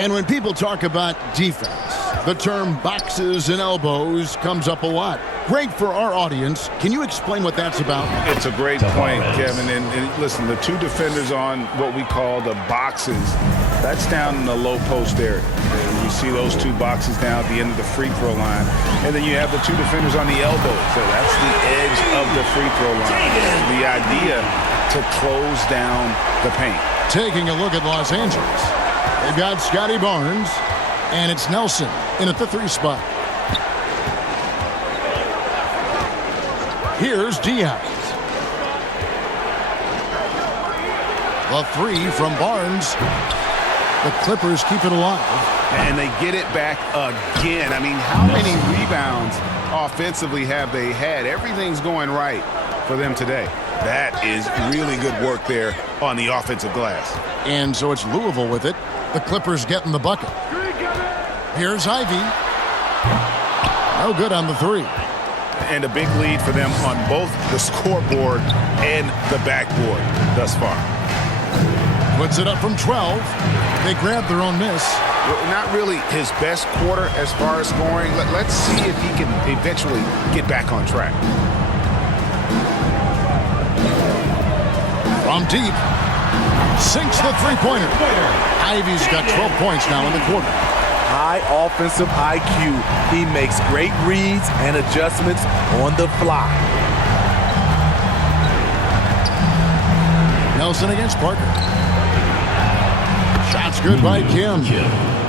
And when people talk about defense, the term boxes and elbows comes up a lot. Great for our audience. Can you explain what that's about? It's a great point, Kevin. And listen, the two defenders on what we call the boxes, that's down in the low post area. And you see those two boxes down at the end of the free throw line. And then you have the two defenders on the elbows. So that's the edge of the free throw line. The idea to close down the paint. Taking a look at Los Angeles. They've got Scotty Barnes, and it's Nelson in at the 3 spot. Here's Diaz. The 3 from Barnes. The Clippers keep it alive. And they get it back again. I mean, how many rebounds offensively have they had? Everything's going right for them today. That is really good work there on the offensive glass. And so it's Louisville with it. The Clippers getting the bucket. Here's Ivey. No good on the 3. And a big lead for them on both the scoreboard and the backboard thus far. Puts it up from 12. They grab their own miss. Not really his best quarter as far as scoring. Let's see if he can eventually get back on track. From deep. Sinks the three-pointer. Ivey's got 12 points now in the quarter. High offensive IQ. He makes great reads and adjustments on the fly. Nelson against Parker. Shots good by Kim.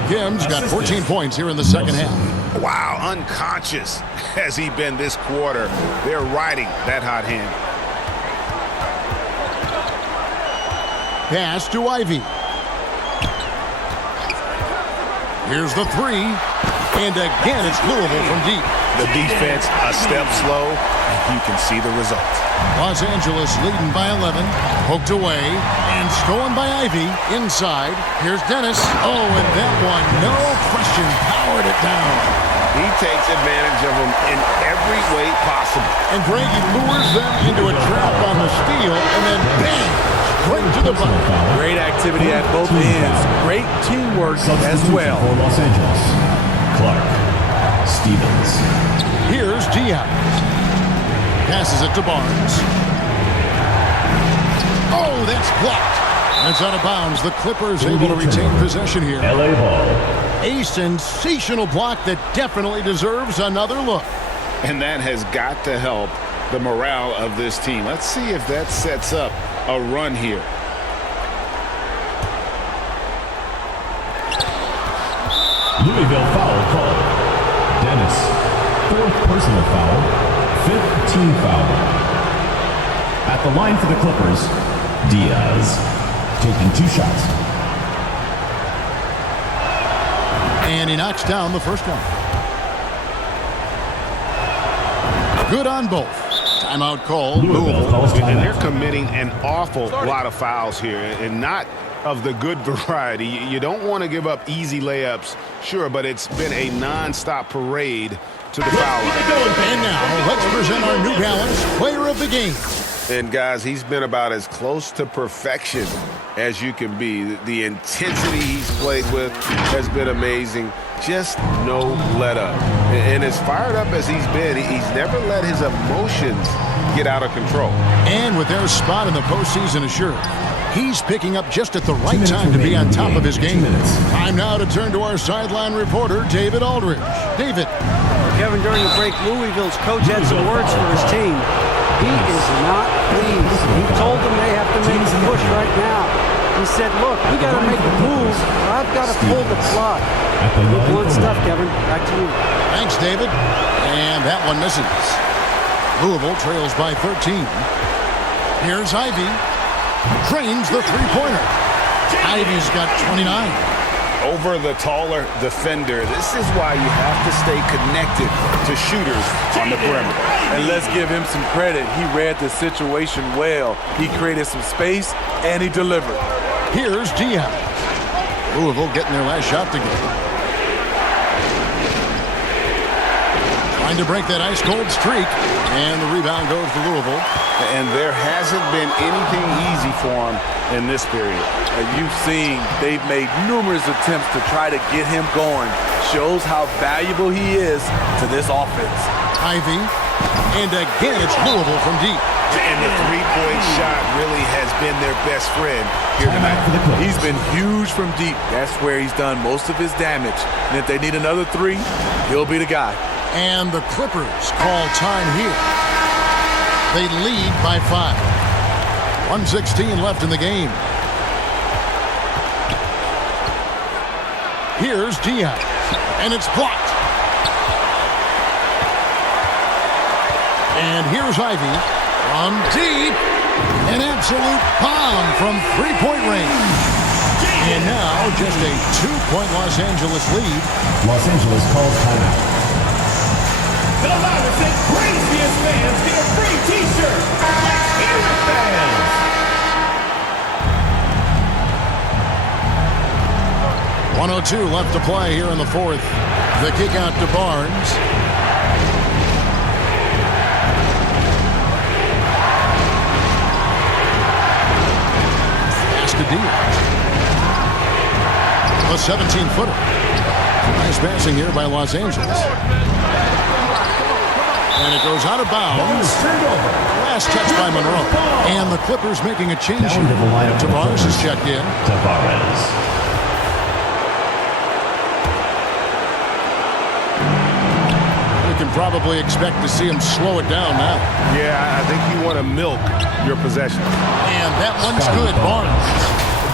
Kim's got 14 points here in the second half. Wow, unconscious has he been this quarter. They're riding that hot hand. Pass to Ivey. Here's the 3. And again, it's Louisville from deep. The defense a step slow, and you can see the result. Los Angeles leading by 11. Poked away and stolen by Ivey. Inside. Here's Dennis. Oh, and that one, no question, powered it down. He takes advantage of them in every way possible. And Greg, he lures them into a trap on the steal, and then bang, straight to the bucket. Great activity at both ends. Great teamwork as well. For Los Angeles, Clark, Stevens. Here's Diaz. Passes it to Barnes. Oh, that's blocked. It's out of bounds. The Clippers able to retain possession here. LA Ball. A sensational block that definitely deserves another look. And that has got to help the morale of this team. Let's see if that sets up a run here. Louisville foul called. Dennis, 4th personal foul, 5th team foul. At the line for the Clippers, Diaz, taking 2 shots. And he knocks down the first one. Good on both. Timeout call. Louisville. And they're committing an awful lot of fouls here, and not of the good variety. You don't want to give up easy layups, sure, but it's been a non-stop parade to the foul line. And now, let's present our New Balance Player of the Game. And guys, he's been about as close to perfection as you can be. The intensity he's played with has been amazing. Just no let up. And as fired up as he's been, he's never let his emotions get out of control. And with their spot in the postseason assured, he's picking up just at the right time to be on top of his game. Time now to turn to our sideline reporter, David Aldridge. David. Kevin, during the break, Louisville's coach had some words for his team. He is not pleased. He told them they have to make a push right now. He said, look, we got to make a move. I've got to pull the plug. Good stuff, Kevin. Back to you. Thanks, David. And that one misses. Louisville trails by 13. Here's Ivey. Drains the three-pointer. Ivey's got 29. Over the taller defender. This is why you have to stay connected to shooters on the perimeter. And let's give him some credit. He read the situation well. He created some space, and he delivered. Here's Diaz. Louisville getting their last shot to go. Trying to break that ice-cold streak. And the rebound goes to Louisville. And there hasn't been anything easy for him in this period. You've seen they've made numerous attempts to try to get him going. Shows how valuable he is to this offense. Ivey. And again, it's Louisville from deep. And the three-point shot really has been their best friend here tonight. He's been huge from deep. That's where he's done most of his damage. And if they need another three, he'll be the guy. And the Clippers call time here. They lead by 5. 1:16 left in the game. Here's Diaz. And it's blocked. And here's Ivey from deep. An absolute bomb from three-point range. And now just a 2-point Los Angeles lead. Los Angeles calls timeout. The loudest and craziest fans get a free t-shirt. Let's hear it, fans. .102 left to play here in the fourth. The kick out to Barnes. Pass to Diaz. A 17-footer. Nice passing here by Los Angeles. And it goes out of bounds. Last touch by Monroe. And the Clippers making a change. Tavares is checked in. Tavares. You can probably expect to see him slow it down now. Yeah, I think you want to milk your possession. And that one's good, Barnes.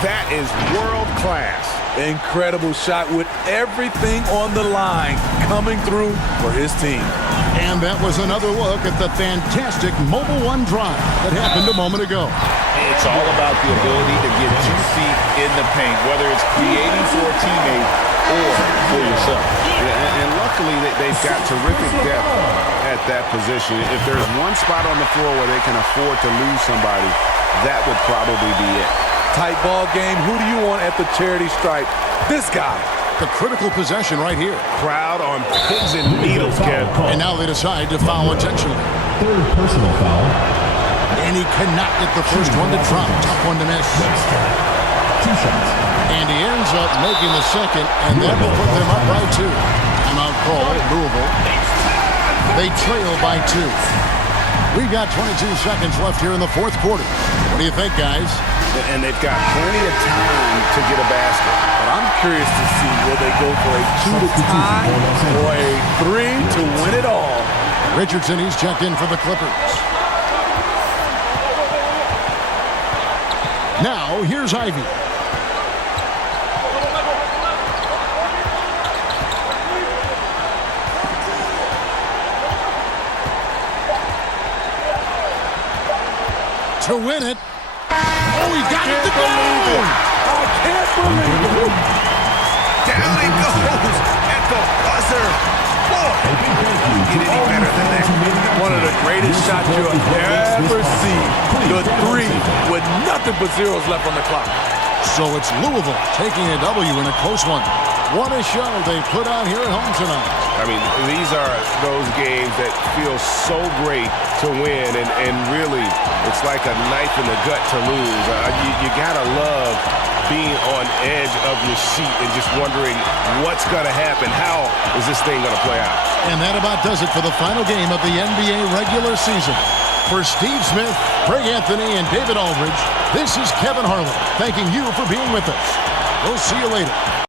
That is world class. Incredible shot with everything on the line coming through for his team. And that was another look at the fantastic Mobile One drive that happened a moment ago. It's all about the ability to get 2 feet in the paint, whether it's creating for a teammate or for yourself. Yeah, and luckily they've got terrific depth at that position. If there's one spot on the floor where they can afford to lose somebody, that would probably be it. Tight ball game. Who do you want at the charity stripe? This guy. The critical possession right here. Crowd on pins and needles, Kev. And now they decide to foul intentionally. Third personal foul. And he cannot get the first one to drop. Tough one to miss. 2 shots. And he ends up making the second, and that will put them up by 2. Timeout call, Louisville. They trail by 2. We've got 22 seconds left here in the fourth quarter. What do you think, guys? And they've got plenty of time to get a basket. But I'm curious to see will they go for a 2 to tie or a 3 to win it all. Richardson, he's checked in for the Clippers. Now, here's Ivey. To win it. Oh, he got it to go! I can't believe it. Down he goes at the buzzer. Boy, get any better than that. One of the greatest shots you'll ever see. The 3 with nothing but zeros left on the clock. So it's Louisville taking a W in a close one. What a show they put on here at home tonight. I mean, these are those games that feel so great to win, and really, it's like a knife in the gut to lose. You gotta love being on edge of your seat and just wondering what's gonna happen. How is this thing gonna play out? And that about does it for the final game of the NBA regular season. For Steve Smith, Greg Anthony, and David Aldridge, this is Kevin Harlan thanking you for being with us. We'll see you later.